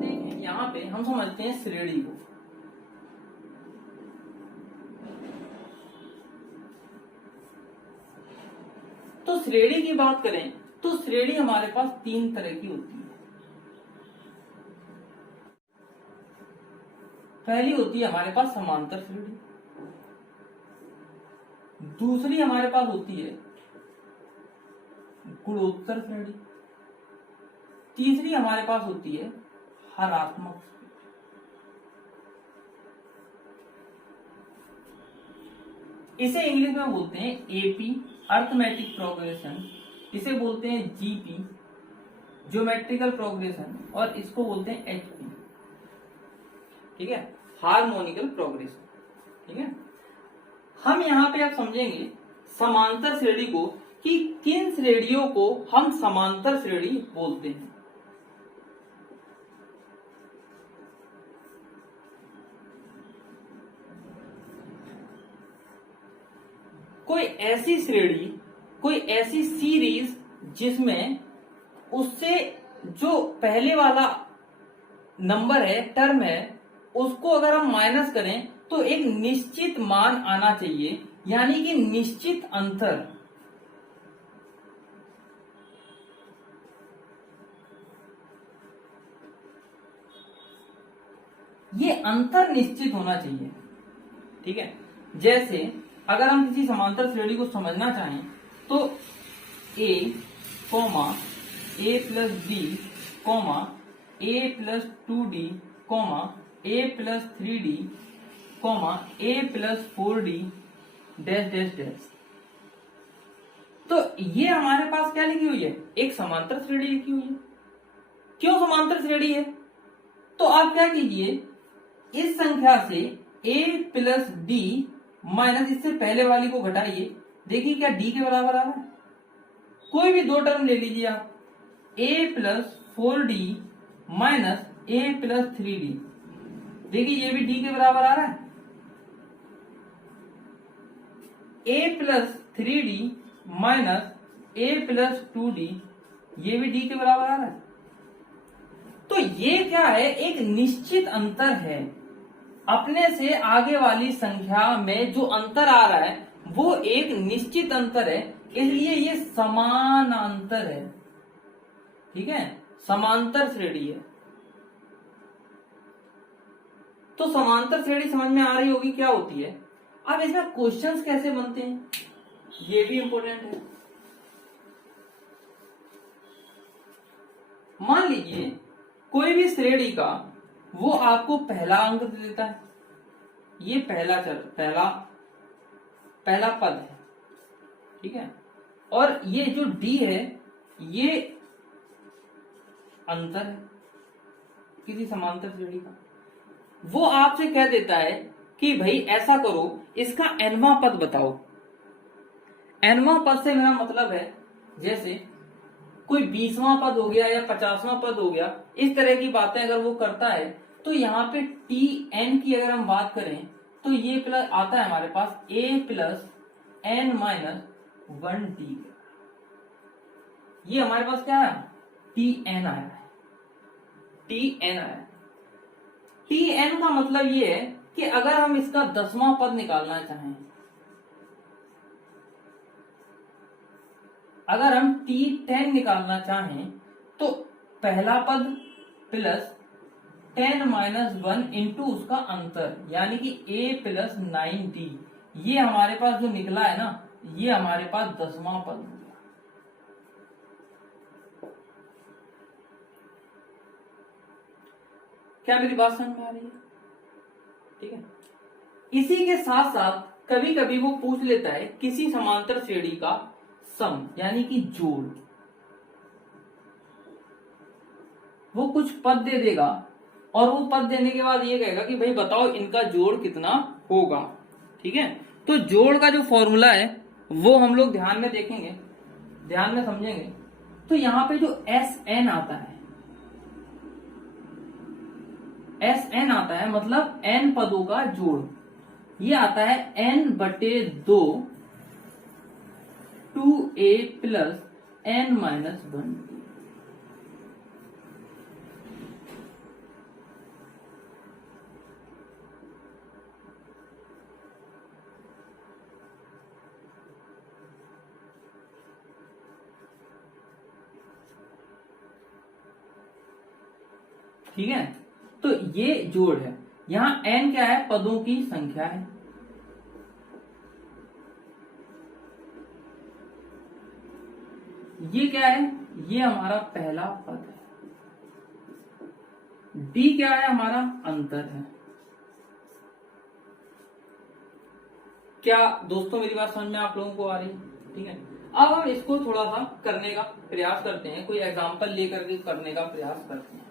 देखें यहाँ पे हम समझते हैं श्रेणी को। तो श्रेणी की बात करें तो श्रेणी हमारे पास तीन तरह की होती है। पहली होती है हमारे पास समांतर श्रेणी, दूसरी हमारे पास होती है गुणोत्तर श्रेणी, तीसरी हमारे पास होती है हरात्मक श्रेणी। इसे इंग्लिश में बोलते हैं एपी अर्थमेटिक प्रोग्रेशन, इसे बोलते हैं जीपी ज्योमेट्रिकल प्रोग्रेशन, और इसको बोलते हैं एचपी, ठीक है, हार्मोनिकल प्रोग्रेशन। ठीक है, हम यहां पे अब समझेंगे समांतर श्रेणी को कि किन श्रेणियों को हम समांतर श्रेणी बोलते हैं। कोई ऐसी श्रेणी, कोई ऐसी सीरीज जिसमें उससे जो पहले वाला नंबर है, टर्म है, उसको अगर हम माइनस करें तो एक निश्चित मान आना चाहिए, यानी कि निश्चित अंतर। ये अंतर निश्चित होना चाहिए। ठीक है, जैसे अगर हम किसी समांतर श्रेणी को समझना चाहें तो a, a plus b, a plus 2d, a plus 3d, a plus 4d, dash dash dash. तो ये हमारे पास क्या लिखी हुई है? एक समांतर श्रेणी लिखी हुई है। क्यों समांतर श्रेणी है? तो आप क्या कीजिए, इस संख्या से a प्लस d माइनस इससे पहले वाली को घटाइए, देखिए क्या d के बराबर आ रहा है। कोई भी दो टर्म ले लीजिए आप, a plus 4d minus a plus 3d, देखिए ये भी d के बराबर आ रहा है। a plus 3d minus a plus 2d, ये भी d के बराबर आ रहा है। तो ये क्या है? एक निश्चित अंतर है। अपने से आगे वाली संख्या में जो अंतर आ रहा है वो एक निश्चित अंतर है, इसलिए ये समानांतर है। ठीक है, समांतर श्रेणी है। तो समांतर श्रेणी समझ में आ रही होगी क्या होती है। अब इसमें क्वेश्चंस कैसे बनते हैं ये भी इंपॉर्टेंट है। मान लीजिए कोई भी श्रेणी का वो आपको पहला अंक दे देता है, ये पहला पद है, ठीक है, और ये जो d है ये अंतर है किसी समांतर श्रेणी का। वो आपसे कह देता है कि भाई ऐसा करो, इसका nवां पद बताओ। nवां पद से मेरा मतलब है जैसे कोई 20वां पद हो गया या 50वां पद हो गया, इस तरह की बातें अगर वो करता है तो यहाँ पे tn की अगर हम बात करें तो ये प्लस आता है हमारे पास a plus n minus 1d। ये हमारे पास क्या है? tn आया है, tn आया है। tn का मतलब ये है कि अगर हम इसका 10वां पद निकालना चाहें, अगर हम t10 निकालना चाहें तो पहला पद प्लस 10 माइनस 1 इंटू उसका अंतर, यानी कि a प्लस 9d, ये हमारे पास जो निकला है ना, ये हमारे पास 10वां पद हो गया। क्या मेरी बात समझ में आ रही है? ठीक है, इसी के साथ साथ कभी कभी वो पूछ लेता है किसी समांतर श्रेणी का सम, यानी कि जोड़। वो कुछ पद दे देगा और वो पद देने के बाद ये कहेगा कि भाई बताओ इनका जोड़ कितना होगा। ठीक है, तो जोड़ का जो फॉर्मूला है वो हम लोग ध्यान में देखेंगे, ध्यान में समझेंगे। तो यहां पे जो Sn आता है, Sn आता है मतलब n पदों का जोड़, ये आता है n/2 2a plus n minus 1। ठीक है, तो ये जोड़ है। यहां n क्या है, पदों की संख्या है। ये क्या है, ये हमारा पहला पद है। d क्या है, हमारा अंतर है। क्या दोस्तों मेरी बात समझ में आप लोगों को आ रही है? ठीक है, अब हम इसको थोड़ा सा करने का प्रयास करते हैं, कोई एग्जांपल लेकर के करने का प्रयास करते हैं।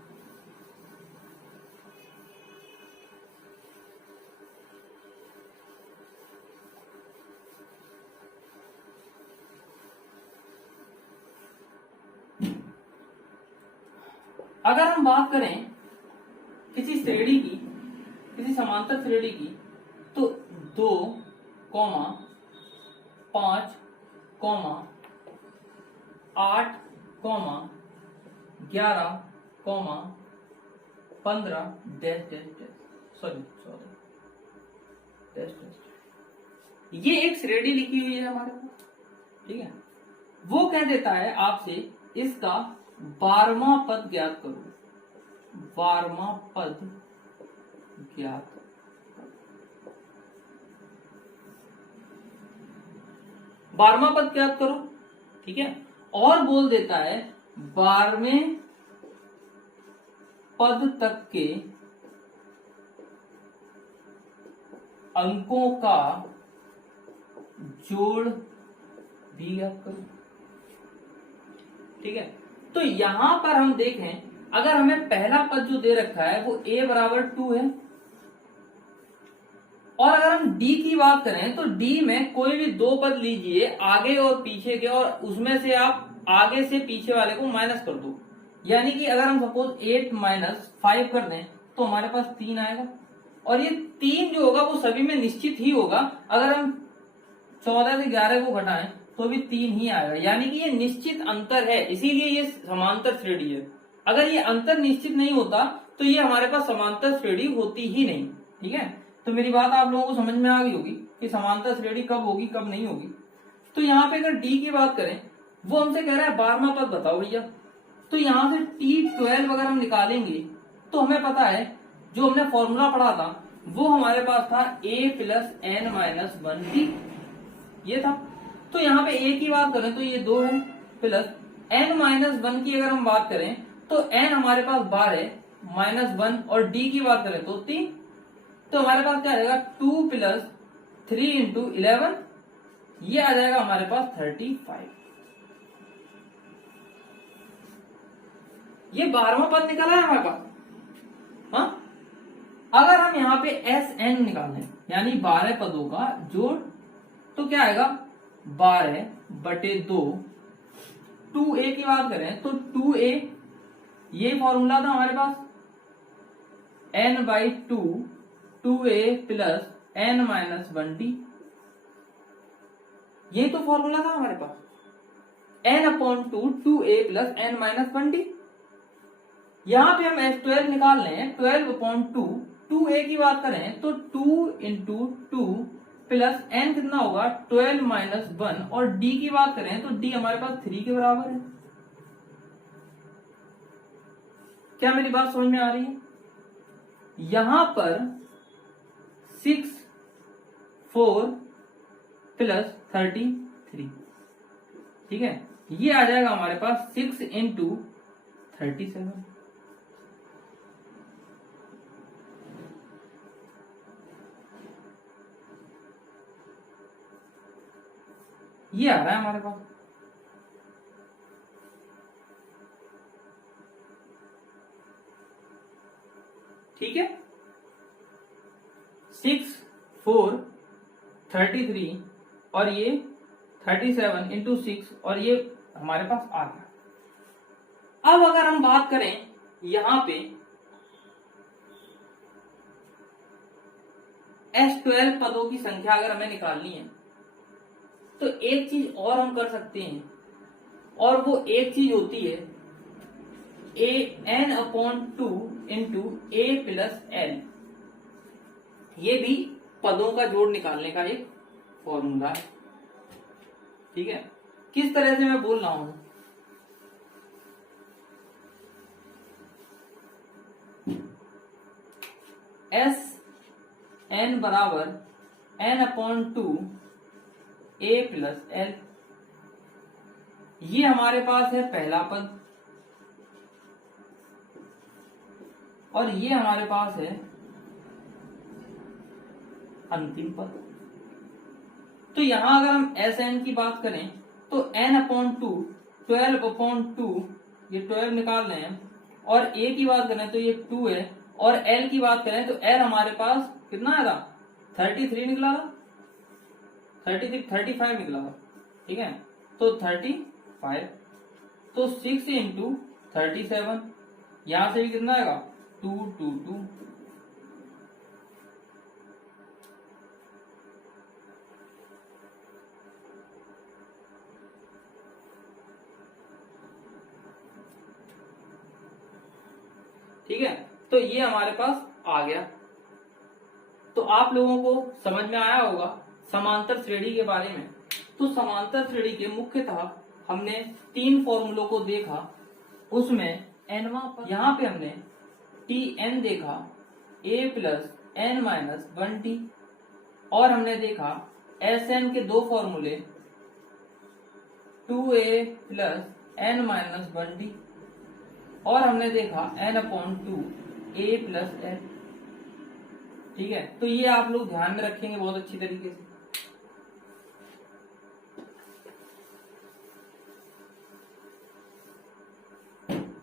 अगर हम बात करें किसी श्रेणी की, किसी समांतर श्रेणी की, तो 2, 5, 8, 11, 15 dash dash dash, sorry dash dash, ये एक श्रेणी लिखी हुई है हमारे पास। ठीक है, वो कह देता है आपसे इसका 12वां पद ज्ञात करो, 12वां पद ज्ञात, 12वां पद ज्ञात करो। ठीक है, और बोल देता है 12वें पद तक के अंकों का जोड़ भी ज्ञात करो। ठीक है, तो यहां पर हम देखें, अगर हमें पहला पद जो दे रखा है वो a बराबर 2 है, और अगर हम d की बात करें तो d में कोई भी दो पद लीजिए, आगे और पीछे के, और उसमें से आप आगे से पीछे वाले को माइनस कर दो। यानी कि अगर हम सपोज 8 माइनस 5 कर दें तो हमारे पास 3 आएगा, और ये 3 जो होगा वो सभी में निश्चित ही होगा। अगर हम 14 से 11 को घटाएं तो भी 3 ही आएगा, यानी कि ये निश्चित अंतर है, इसीलिए ये समांतर श्रेणी है। अगर ये अंतर निश्चित नहीं होता तो ये हमारे पास समांतर श्रेणी होती ही नहीं। ठीक है, तो मेरी बात आप लोगों को समझ में आ गई होगी कि समांतर श्रेणी कब होगी कब नहीं होगी। तो यहाँ पे अगर डी की बात करें, वो हमसे कह रहा है 12वां पद बताओ भैया, तो यहाँ से T12 अगर हम निकालेंगे तो हमें पता है जो हमने फॉर्मूला पढ़ा था वो हमारे पास था a plus n minus 1t, ये था। तो यहाँ पे a की बात करें तो ये 2 है, प्लस n माइनस 1 की अगर हम बात करें तो n हमारे पास 12 माइनस 1, और d की बात करें तो 3, तो हमारे पास क्या आएगा 2 प्लस 3 इंटू 11, ये आ जाएगा हमारे पास 35। ये 12वां पद निकला है हमारे पास। हाँ, अगर हम यहाँ पे SN निकालें यानी 12 पदों का जोड़, तो क्या आएगा 12/2। 2a की बात करें तो 2a, ये फॉर्मूला था हमारे पास, n/2 2a plus n minus 1t, ये तो फॉर्मूला था हमारे पास, n/2 2a plus n minus 1t। यहां पे हम S12 निकाल लें, 12/2, 2a की बात करें तो 2 इंटू 2 प्लस n कितना होगा 12 माइनस 1, और d की बात करें तो d हमारे पास 3 के बराबर है। क्या मेरी बात समझ में आ रही है? यहां पर 6 4 प्लस 33, ठीक है, ये आ जाएगा हमारे पास 6 इंटू 37। ये आ रहा है हमारे पास। ठीक है, 6 4 33 और ये 37 इंटू 6, और ये हमारे पास आ गया। अब अगर हम बात करें यहां पे S12 पदों की संख्या अगर हमें निकालनी है तो एक चीज और हम कर सकते हैं, और वो एक चीज होती है n/2 into a plus l। ये भी पदों का जोड़ निकालने का एक फॉर्मूला है। ठीक है, किस तरह से मैं बोल रहा हूं, एस एन बराबर N upon to A plus L. ये हमारे पास है पहला पद और ये हमारे पास है अंतिम पद। तो यहां अगर हम एस एन की बात करें तो n upon two 12 upon two, ये 12 निकाल रहे हैं, और ए की बात करें तो ये 2 है, और एल की बात करें तो एल हमारे पास कितना आया था, 33 निकला था, 35 निकला था, ठीक है। तो 35, तो 6 इंटू 37, यहां से भी कितना आएगा 2 2 2। ठीक है, तो ये हमारे पास आ गया। तो आप लोगों को समझ में आया होगा समांतर श्रेणी के बारे में। तो समांतर श्रेणी के मुख्यतः हमने 3 फॉर्मूलों को देखा, उसमें एनवा पर यहाँ पे हमने टी एन देखा, ए प्लस एन माइनस 1 टी, और हमने देखा एस एन के 2 फॉर्मूले 2a plus N minus 1 D, और हमने देखा n upon 2 a plus L. ठीक है, तो ये आप लोग ध्यान में रखेंगे बहुत अच्छी तरीके से।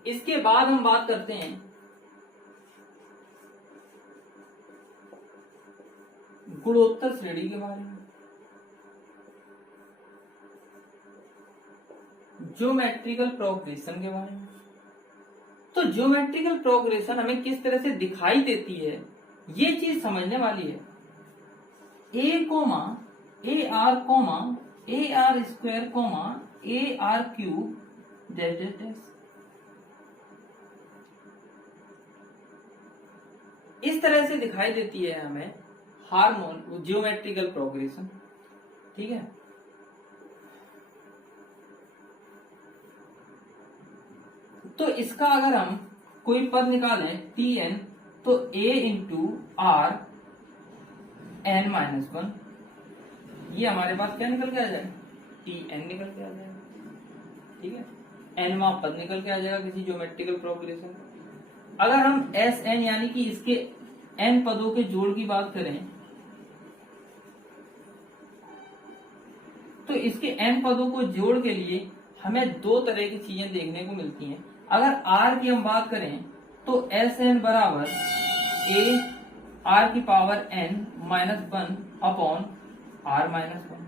इसके बाद हम बात करते हैं गुणोत्तर श्रेणी के बारे में, ज्योमेट्रिकल प्रोग्रेशन के बारे में। तो ज्योमेट्रिकल प्रोग्रेशन हमें किस तरह से दिखाई देती है, ये चीज समझने वाली है। A comma A R comma A R square comma A R cube dash dash dash, इस तरह से दिखाई देती है हमें हार्मोन ज्योमेट्रिकल प्रोग्रेशन। ठीक है, तो इसका अगर हम कोई पद निकालें टी एन, तो a into r n minus 1, ये हमारे पास क्या निकल के आ जाएगा, टी एन निकल के आ जाएगा। ठीक है, एनवा पद निकल के आ जाएगा किसी ज्योमेट्रिकल प्रोग्रेशन। अगर हम एस एन यानी कि इसके एन पदों के जोड़ की बात करें, तो इसके एन पदों को जोड़ के लिए हमें 2 तरह की चीजें देखने को मिलती हैं। अगर r की हम बात करें तो एस एन बराबर a r की power n minus 1 upon r minus 1,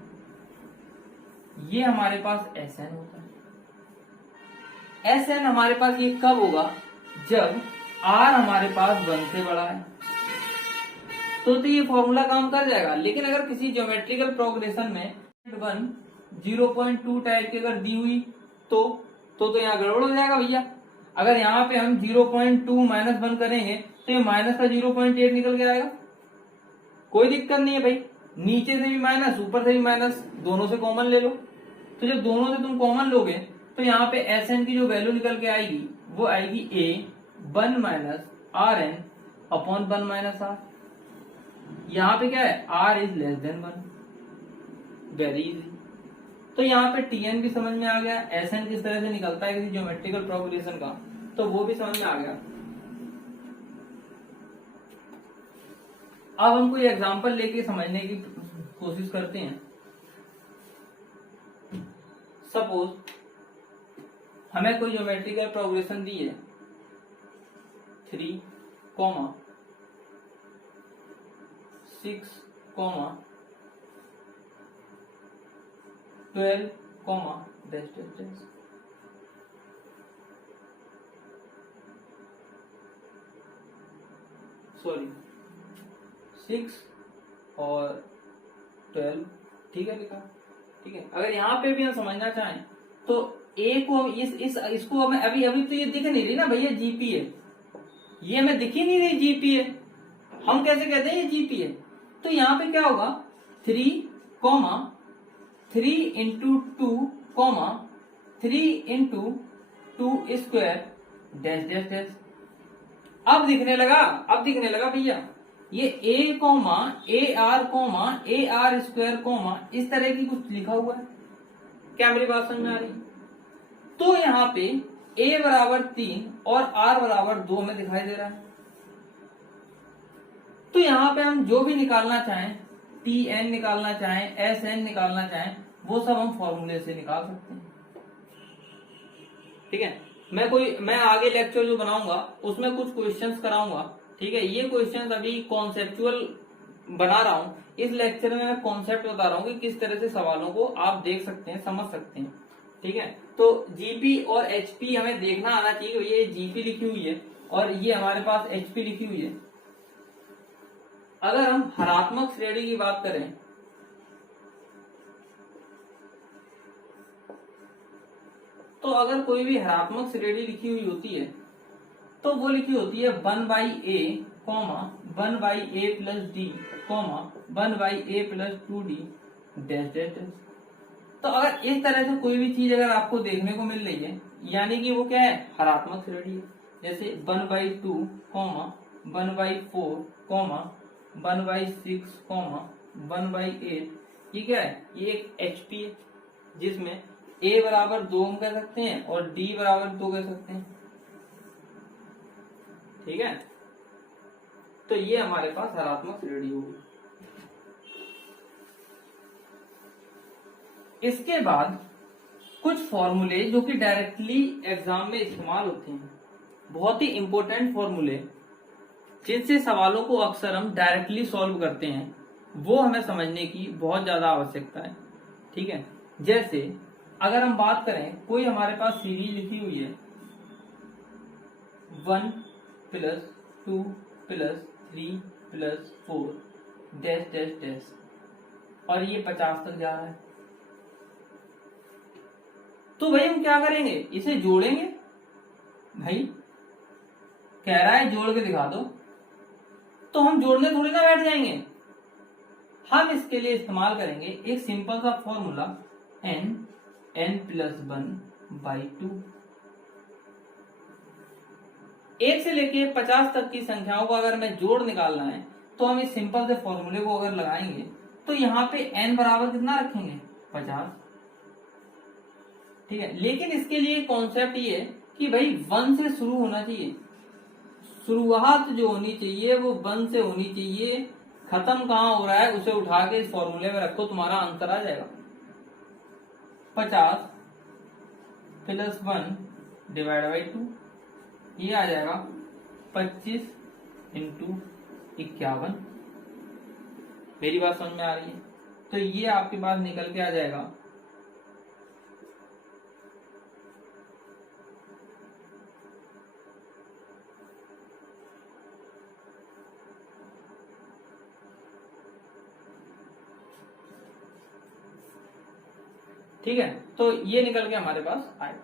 ये हमारे पास एस एन होता है। एस एन हमारे पास ये कब होगा, जब r हमारे पास 1 से बड़ा है, तो ये फॉर्मूला काम कर जाएगा। लेकिन अगर किसी ज्योमेट्रिकल प्रोग्रेशन में 1 0.2 टाइप की अगर दी हुई तो यहाँ गड़बड़ हो जाएगा भैया। अगर यहाँ पे हम 0.2 माइनस 1 करेंगे तो ये माइनस का 0.8 निकल के आएगा, कोई दिक्कत नहीं है भाई। नीचे से भी माइनस ऊपर से भी माइनस, दोनों से कॉमन ले लो। तो जब दोनों से तुम कॉमन लोगे तो यहाँ पे एस एन की जो वैल्यू निकल के आएगी वो आएगी a 1 minus r n upon 1 minus r. यहाँ पे क्या है, r is less than 1, very easy. तो यहाँ पे टीएन भी समझ में आ गया, एसएन किस तरह से निकलता है किसी ज्योमेट्रिकल प्रोग्रेशन का, तो वो भी समझ में आ गया। अब हम कोई एग्जांपल लेके समझने की कोशिश करते हैं। सपोज हमें कोई ज्योमेट्रिकल प्रोग्रेशन दी है 3, 6, 12, डैश डैश डैश। सॉरी 6 और 12, ठीक है लिखा। ठीक है, अगर यहाँ पे भी हम समझना चाहें तो ए को इसको हमें अभी तो ये दिख नहीं रही ना भैया जीपी है, ये हमें दिख ही नहीं रही जीपी है, हम कैसे कहते हैं ये जीपी है। तो यहाँ पे क्या होगा 3 into 2 3 into 2 square dash dash dash. अब दिखने लगा भैया, ये A comma A R square comma इस तरह की कुछ लिखा हुआ है। क्या मेरी बात समझ में आ रही? तो यहाँ पे a बराबर 3 और r बराबर 2 में दिखाई दे रहा है। तो यहाँ पे हम जो भी निकालना चाहें, tn निकालना चाहें, sn निकालना चाहें, वो सब हम फॉर्मूले से निकाल सकते हैं। ठीक है, मैं आगे लेक्चर जो बनाऊंगा उसमें कुछ क्वेश्चंस कराऊंगा। ठीक है, ये क्वेश्चंस अभी कॉन्सेप्चुअल बना रहा हूं। इस लेक्चर में मैं कॉन्सेप्ट बता रहा हूं कि किस तरह से सवालों को आप देख सकते हैं, समझ सकते हैं। ठीक है, तो जीपी और एचपी हमें देखना आना चाहिए। ये जीपी लिखी हुई है और ये हमारे पास एचपी लिखी हुई है। अगर हम हरात्मक श्रेणी की बात करें तो अगर कोई भी हरात्मक श्रेणी लिखी हुई होती है तो वो लिखी होती है 1/a, 1/a plus D, 1/a plus 2d dash dash dash. तो अगर इस तरह से कोई भी चीज अगर आपको देखने को मिल रही है, यानी कि वो क्या है, हरात्मक श्रेणी है। जैसे 1/2, 1/4, 1/6, 1/8, ये क्या है, ये एक एचपी है जिसमें a बराबर 2 हम कह सकते हैं और d बराबर 2 कह सकते हैं। ठीक है, तो ये हमारे पास हरात्मक श्रेणी होगी। इसके बाद कुछ फॉर्मूले जो कि डायरेक्टली एग्जाम में इस्तेमाल होते हैं, बहुत ही इंपॉर्टेंट फॉर्मूले जिनसे सवालों को अक्सर हम डायरेक्टली सॉल्व करते हैं, वो हमें समझने की बहुत ज्यादा आवश्यकता है। ठीक है, जैसे अगर हम बात करें, कोई हमारे पास सीरीज लिखी हुई है 1 + 2 + 3 + 4 डैश डैश डैश, और ये 50 तक जा रहा है। तो भाई हम क्या करेंगे, इसे जोड़ेंगे। भाई कह रहा है जोड़ के दिखा दो, तो हम जोड़ने थोड़ी ना बैठ जाएंगे। हम इसके लिए इस्तेमाल करेंगे एक सिंपल सा फॉर्मूला n + 1/2। 1 से लेके 50 तक की संख्याओं का अगर हमें जोड़ निकालना है तो हम इस सिंपल से फॉर्मूले को अगर लगाएंगे तो यहाँ पे n बराबर कितना रखेंगे, 50। ठीक है, लेकिन इसके लिए कॉन्सेप्ट ये कि भाई 1 से शुरू होना चाहिए। शुरुआत जो होनी चाहिए वो 1 से होनी चाहिए। खत्म कहाँ हो रहा है उसे उठा के इस फॉर्मूले में रखो, तुम्हारा आंसर आ जाएगा। 50 + 1 / 2, ये आ जाएगा 25 × 51। मेरी बात समझ में आ रही है? तो ये आपके पास निकल के आ जाएगा 25। ठीक है, तो ये निकल के हमारे पास आएगा।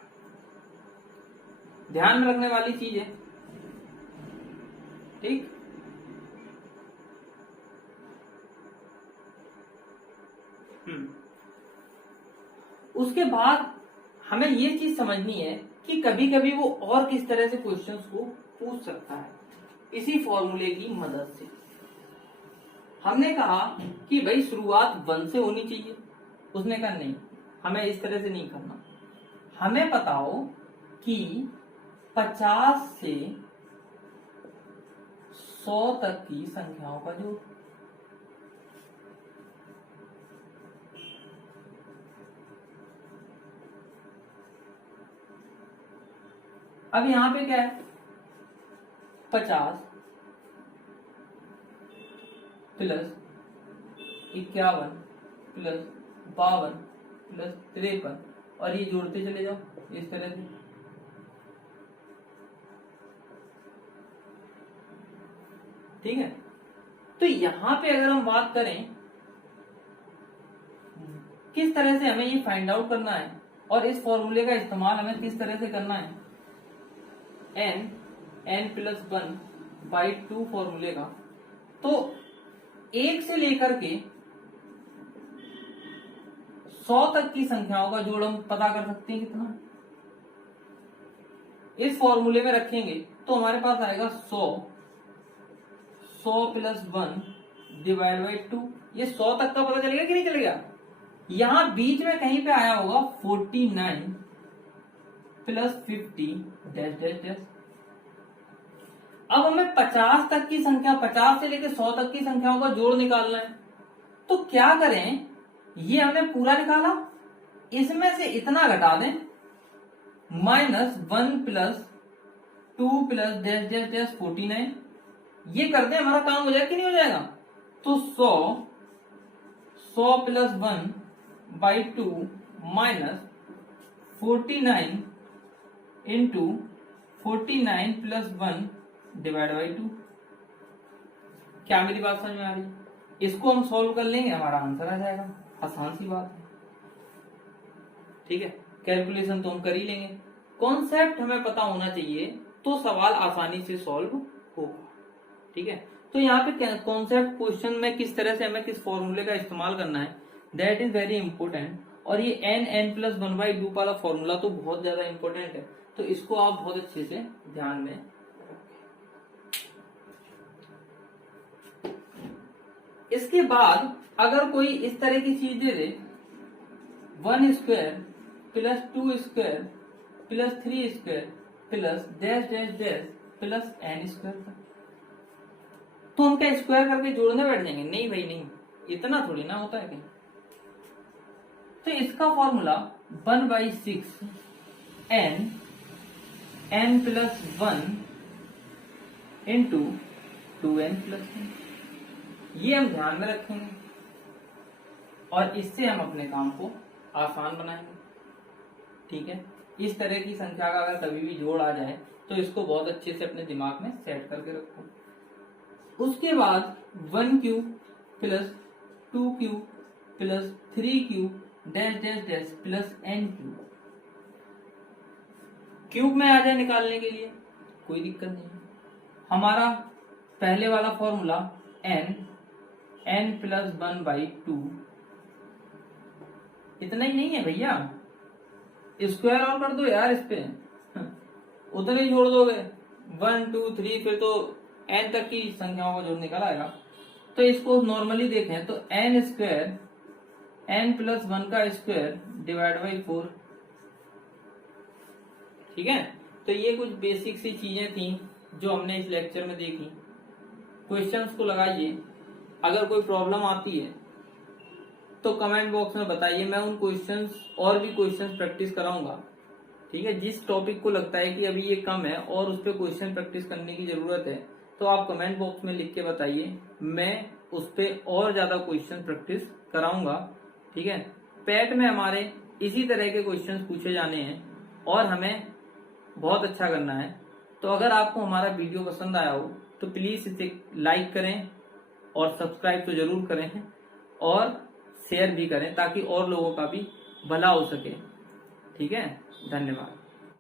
ध्यान में रखने वाली चीज है। ठीक, उसके बाद हमें ये चीज समझनी है कि कभी कभी वो और किस तरह से क्वेश्चंस को पूछ सकता है इसी फॉर्मूले की मदद से। हमने कहा कि भाई शुरुआत 1 से होनी चाहिए, उसने कहा नहीं, हमें इस तरह से नहीं करना। हमें बताओ कि 50 से 100 तक की संख्याओं का जोड़। अब यहां पे क्या है, 50 + 51 + 52 + 53, और ये जोड़ते चले जाओ इस तरह से। ठीक है, तो यहां पे अगर हम बात करें किस तरह से हमें ये फाइंड आउट करना है और इस फॉर्मूले का इस्तेमाल हमें किस तरह से करना है, n + 1/2 फॉर्मूले का, तो 1 से लेकर के 100 तक की संख्याओं का जोड़ हम पता कर सकते हैं कितना। इस फॉर्मूले में रखेंगे तो हमारे पास आएगा 100, 100 प्लस 1 डिवाइड बाई 2। ये 100 तक का पता चलेगा कि नहीं चलेगा? यहां बीच में कहीं पे आया होगा 49 प्लस 50 डैश डैश डैश। अब हमें 50 तक की संख्या, 50 से लेकर 100 तक की संख्याओं का जोड़ निकालना है। तो क्या करें, ये हमने पूरा निकाला, इसमें से इतना घटा दें, -1 plus 2 plus dash dash dash 49। ये कर दें, हमारा काम हो जाएगा कि नहीं हो जाएगा? तो 100 plus 1 by 2 minus 49 into 49 plus 1 divide by 2। क्या मेरी बात समझ में आ रही है? इसको हम सॉल्व कर लेंगे, हमारा आंसर आ जाएगा। आसान सी बात है, ठीक है। कैलकुलेशन तो हम कर ही लेंगे, कॉन्सेप्ट हमें पता होना चाहिए तो सवाल आसानी से सॉल्व होगा, ठीक है। तो यहाँ पे कॉन्सेप्ट क्वेश्चन में किस तरह से हमें किस फॉर्मूले का इस्तेमाल करना है, दैट इज वेरी इंपॉर्टेंट। और ये n प्लस 1/2 वाला फॉर्मूला तो बहुत ज्यादा इंपॉर्टेंट है, तो इसको आप बहुत अच्छे से ध्यान में रखें। इसके बाद अगर कोई इस तरह की चीज दे दे, 1 square plus 2 square plus 3 square plus dash dash dash plus n square, तो हम क्या स्क्वायर करके जोड़ने बैठ जाएंगे? नहीं भाई नहीं, इतना थोड़ी ना होता है कहीं। तो इसका formula 1/6 n plus 1 into 2n plus 1, ये हम ध्यान में रखेंगे और इससे हम अपने काम को आसान बनाएंगे, ठीक है। इस तरह की संख्या का अगर कभी भी जोड़ आ जाए तो इसको बहुत अच्छे से अपने दिमाग में सेट करके रखो। उसके बाद 1 cube plus 2 cube plus 3 cube dash dash dash plus n cube. Cube में आ जाए निकालने के लिए कोई दिक्कत नहीं। हमारा पहले वाला फॉर्मूला n प्लस 1/2, इतना ही नहीं है भैया, स्क्वायर और कर दो यार, इस पे उतने ही जोड़ दोगे 1 2 3, फिर तो n तक की संख्याओं का जोड़ निकल आएगा। तो इसको नॉर्मली देखें तो n स्क्वायर n प्लस 1 का स्क्वायर डिवाइड बाई 4, ठीक है। तो ये कुछ बेसिक सी चीजें थी जो हमने इस लेक्चर में देखी। क्वेश्चंस को लगाइए, अगर कोई प्रॉब्लम आती है तो कमेंट बॉक्स में बताइए, मैं उन क्वेश्चंस और भी क्वेश्चंस प्रैक्टिस कराऊंगा, ठीक है। जिस टॉपिक को लगता है कि अभी ये कम है और उस पर क्वेश्चन प्रैक्टिस करने की जरूरत है तो आप कमेंट बॉक्स में लिख के बताइए, मैं उस पर और ज्यादा क्वेश्चन प्रैक्टिस कराऊंगा, ठीक है। पैट में हमारे इसी तरह के क्वेश्चंस पूछे जाने हैं और हमें बहुत अच्छा करना है। तो अगर आपको हमारा वीडियो पसंद आया हो तो प्लीज इसे लाइक करें और सब्सक्राइब तो जरूर करें और शेयर भी करें ताकि और लोगों का भी भला हो सके, ठीक है। धन्यवाद।